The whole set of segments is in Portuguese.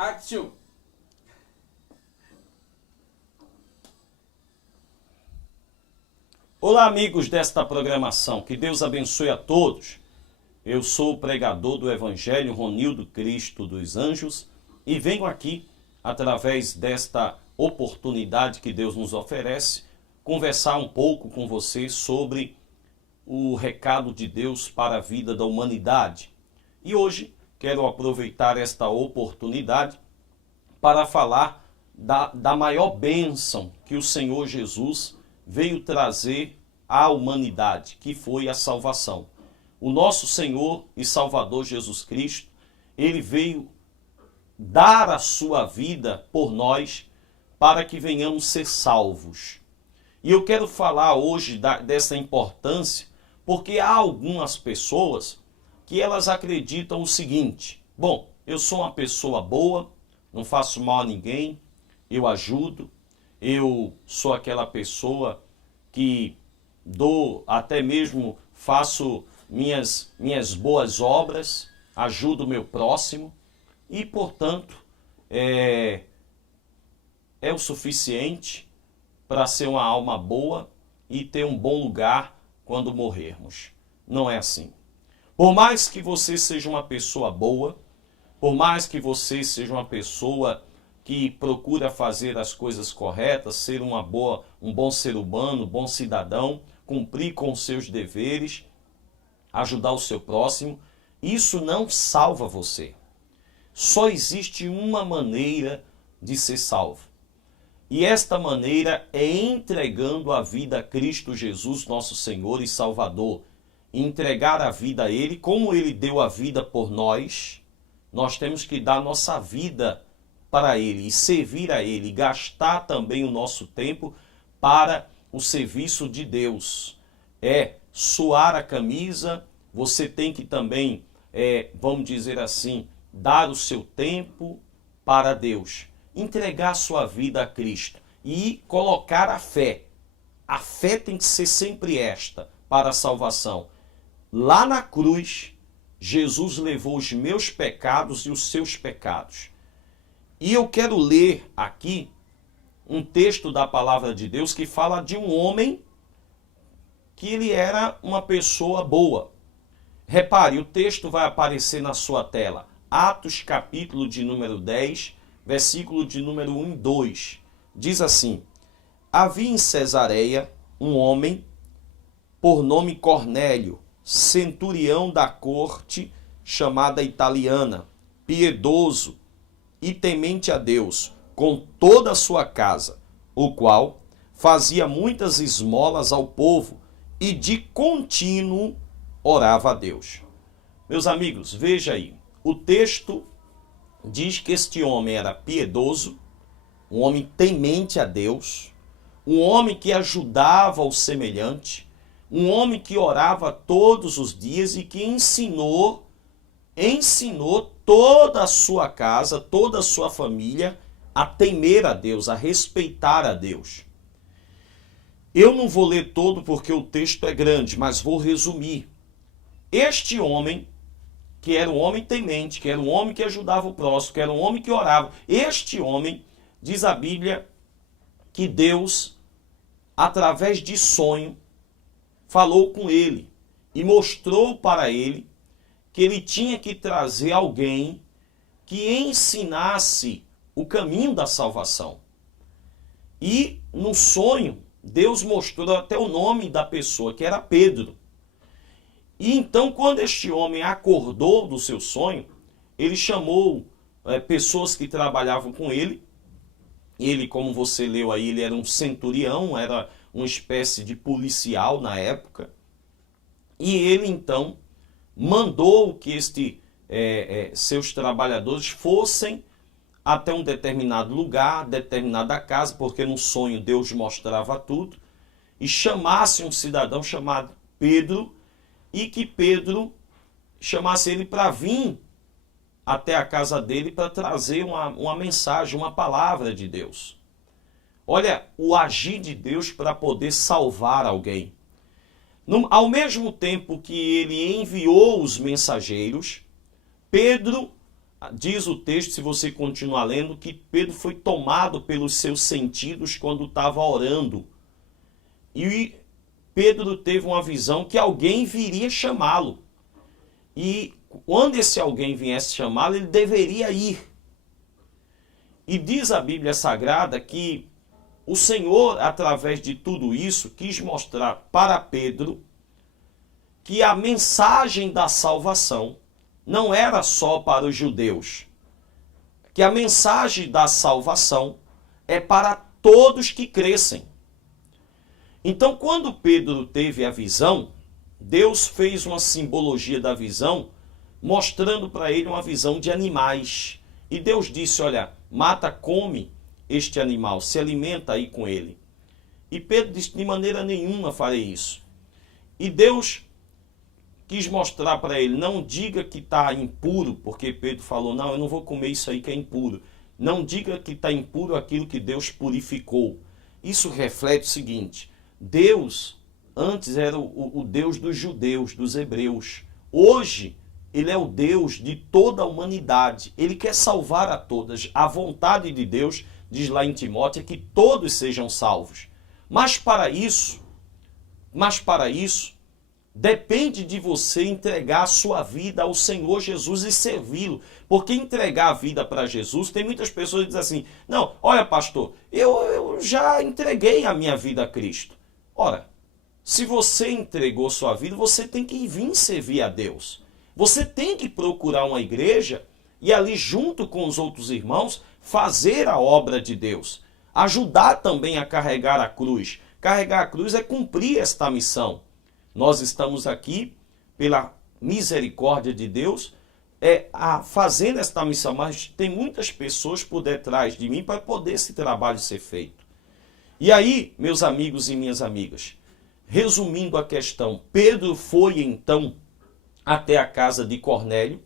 Action! Olá, amigos desta programação, que Deus abençoe a todos. Eu sou o pregador do Evangelho Ronildo Cristo dos Anjos e venho aqui, através desta oportunidade que Deus nos oferece, conversar um pouco com você sobre o recado de Deus para a vida da humanidade. E hoje quero aproveitar esta oportunidade para falar da maior bênção que o Senhor Jesus veio trazer à humanidade, que foi a salvação. O nosso Senhor e Salvador Jesus Cristo, ele veio dar a sua vida por nós para que venhamos ser salvos. E eu quero falar hoje dessa importância, porque há algumas pessoas que elas acreditam o seguinte: bom, eu sou uma pessoa boa, não faço mal a ninguém, eu ajudo, eu sou aquela pessoa que dou, até mesmo faço minhas boas obras, ajudo o meu próximo e, portanto, é o suficiente para ser uma alma boa e ter um bom lugar quando morrermos. Não é assim. Por mais que você seja uma pessoa boa, por mais que você seja uma pessoa que procura fazer as coisas corretas, ser um bom ser humano, bom cidadão, cumprir com os seus deveres, ajudar o seu próximo, isso não salva você. Só existe uma maneira de ser salvo. E esta maneira é entregando a vida a Cristo Jesus, nosso Senhor e Salvador. Entregar a vida a Ele, como Ele deu a vida por nós, nós temos que dar nossa vida para Ele e servir a Ele, gastar também o nosso tempo para o serviço de Deus. Suar a camisa, você tem que também, vamos dizer assim, dar o seu tempo para Deus. Entregar sua vida a Cristo e colocar a fé. A fé tem que ser sempre esta para a salvação. Lá na cruz, Jesus levou os meus pecados e os seus pecados. E eu quero ler aqui um texto da palavra de Deus que fala de um homem que ele era uma pessoa boa. Repare, o texto vai aparecer na sua tela. Atos, capítulo de número 10, versículo de número 1 e 2. Diz assim: havia em Cesareia um homem por nome Cornélio, centurião da corte chamada italiana, piedoso e temente a Deus, com toda a sua casa, o qual fazia muitas esmolas ao povo e de contínuo orava a Deus. Meus amigos, veja aí, o texto diz que este homem era piedoso, um homem temente a Deus, um homem que ajudava o semelhante, um homem que orava todos os dias e que ensinou toda a sua casa, toda a sua família a temer a Deus, a respeitar a Deus. Eu não vou ler todo porque o texto é grande, mas vou resumir. Este homem, que era um homem temente, que era um homem que ajudava o próximo, que era um homem que orava, este homem, diz a Bíblia, que Deus, através de sonho, falou com ele e mostrou para ele que ele tinha que trazer alguém que ensinasse o caminho da salvação. E no sonho, Deus mostrou até o nome da pessoa, que era Pedro. E então, quando este homem acordou do seu sonho, ele chamou pessoas que trabalhavam com ele. Ele, como você leu aí, ele era um centurião, era uma espécie de policial na época. E ele, então, mandou que seus trabalhadores fossem até um determinado lugar, determinada casa, porque no sonho Deus mostrava tudo, e chamasse um cidadão chamado Pedro, e que Pedro chamasse ele para vir até a casa dele para trazer uma mensagem, uma palavra de Deus. Olha o agir de Deus para poder salvar alguém. Ao mesmo tempo que ele enviou os mensageiros, Pedro diz o texto, se você continuar lendo, que Pedro foi tomado pelos seus sentidos quando estava orando. E Pedro teve uma visão que alguém viria chamá-lo. E quando esse alguém viesse chamá-lo, ele deveria ir. E diz a Bíblia Sagrada que o Senhor, através de tudo isso, quis mostrar para Pedro que a mensagem da salvação não era só para os judeus. Que a mensagem da salvação é para todos que crescem. Então, quando Pedro teve a visão, Deus fez uma simbologia da visão, mostrando para ele uma visão de animais. E Deus disse, olha, mata, come este animal, se alimenta aí com ele. E Pedro disse, de maneira nenhuma farei isso. E Deus quis mostrar para ele, não diga que está impuro, porque Pedro falou, não, eu não vou comer isso aí que é impuro. Não diga que está impuro aquilo que Deus purificou. Isso reflete o seguinte, Deus antes era o Deus dos judeus, dos hebreus. Hoje, ele é o Deus de toda a humanidade. Ele quer salvar a todas. A vontade de Deus, diz lá em Timóteo, é que todos sejam salvos. Mas para isso, depende de você entregar a sua vida ao Senhor Jesus e servi-lo. Porque entregar a vida para Jesus, tem muitas pessoas que dizem assim, não, olha pastor, eu já entreguei a minha vida a Cristo. Ora, se você entregou sua vida, você tem que vir servir a Deus. Você tem que procurar uma igreja e ali junto com os outros irmãos, fazer a obra de Deus. Ajudar também a carregar a cruz. Carregar a cruz é cumprir esta missão. Nós estamos aqui, pela misericórdia de Deus, fazendo esta missão, mas tem muitas pessoas por detrás de mim para poder esse trabalho ser feito. E aí, meus amigos e minhas amigas, resumindo a questão, Pedro foi então até a casa de Cornélio.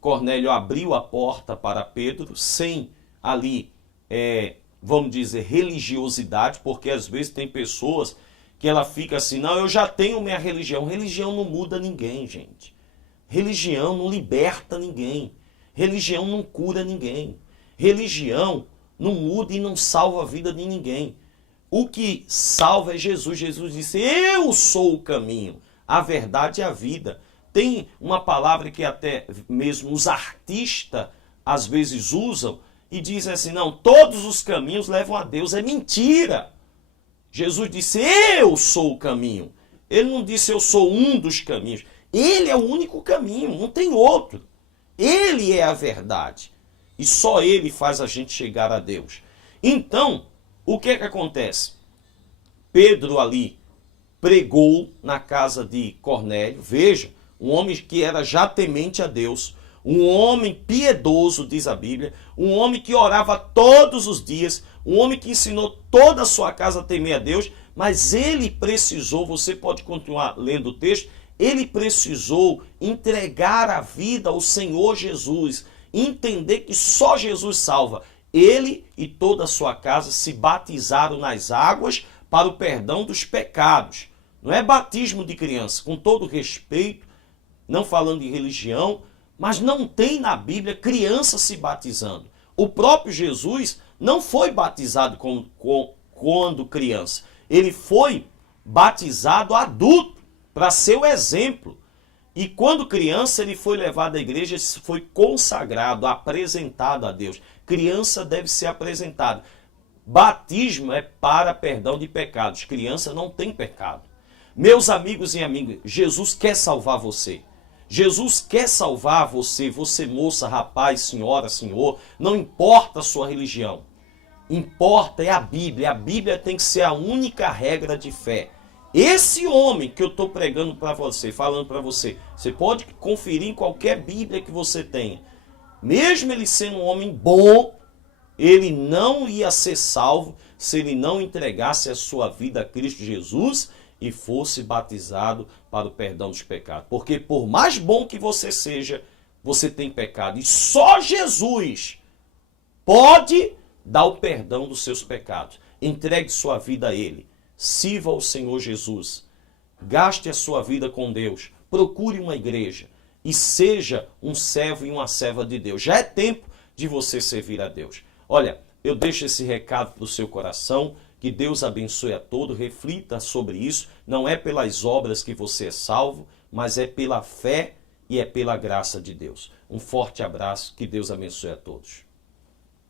Cornélio abriu a porta para Pedro, sem ali, vamos dizer, religiosidade, porque às vezes tem pessoas que ela fica assim, não, eu já tenho minha religião. Religião não muda ninguém, gente. Religião não liberta ninguém. Religião não cura ninguém. Religião não muda e não salva a vida de ninguém. O que salva é Jesus. Jesus disse, eu sou o caminho, a verdade e a vida. Tem uma palavra que até mesmo os artistas às vezes usam e dizem assim, não, todos os caminhos levam a Deus. É mentira. Jesus disse, eu sou o caminho. Ele não disse, eu sou um dos caminhos. Ele é o único caminho, não tem outro. Ele é a verdade. E só ele faz a gente chegar a Deus. Então, o que é que acontece? Pedro ali pregou na casa de Cornélio. Veja, um homem que era já temente a Deus. Um homem piedoso, diz a Bíblia. Um homem que orava todos os dias. Um homem que ensinou toda a sua casa a temer a Deus. Mas ele precisou, você pode continuar lendo o texto, ele precisou entregar a vida ao Senhor Jesus. Entender que só Jesus salva. Ele e toda a sua casa se batizaram nas águas para o perdão dos pecados. Não é batismo de criança, com todo respeito, não falando de religião, mas não tem na Bíblia criança se batizando. O próprio Jesus não foi batizado quando criança. Ele foi batizado adulto, para ser o exemplo. E quando criança, ele foi levado à igreja, foi consagrado, apresentado a Deus. Criança deve ser apresentada. Batismo é para perdão de pecados. Criança não tem pecado. Meus amigos e amigas, Jesus quer salvar você. Jesus quer salvar você, você moça, rapaz, senhora, senhor, não importa a sua religião. Importa é a Bíblia. A Bíblia tem que ser a única regra de fé. Esse homem que eu estou pregando para você, falando para você, você pode conferir em qualquer Bíblia que você tenha. Mesmo ele sendo um homem bom, ele não ia ser salvo se ele não entregasse a sua vida a Cristo Jesus e fosse batizado para o perdão dos pecados. Porque por mais bom que você seja, você tem pecado. E só Jesus pode dar o perdão dos seus pecados. Entregue sua vida a Ele. Sirva ao Senhor Jesus. Gaste a sua vida com Deus. Procure uma igreja. e seja um servo e uma serva de Deus. Já é tempo de você servir a Deus. Olha, eu deixo esse recado para o seu coração, que Deus abençoe a todos, reflita sobre isso. Não é pelas obras que você é salvo, mas é pela fé e é pela graça de Deus. Um forte abraço, que Deus abençoe a todos.